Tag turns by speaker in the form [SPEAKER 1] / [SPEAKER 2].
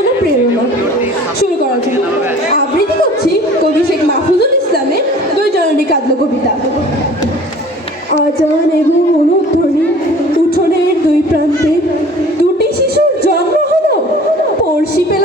[SPEAKER 1] জন্য প্রেরণা। শুরু করা যাক আবৃত্তি করছি কবি শেখ মাহফুজুল ইসলামের দুই জননী কাঁদল কবিতা। আজান এবং অনুধ্বনি উঠোনের দুই প্রান্তে দুটি শিশুর জন্ম হলো। পড়শি পেল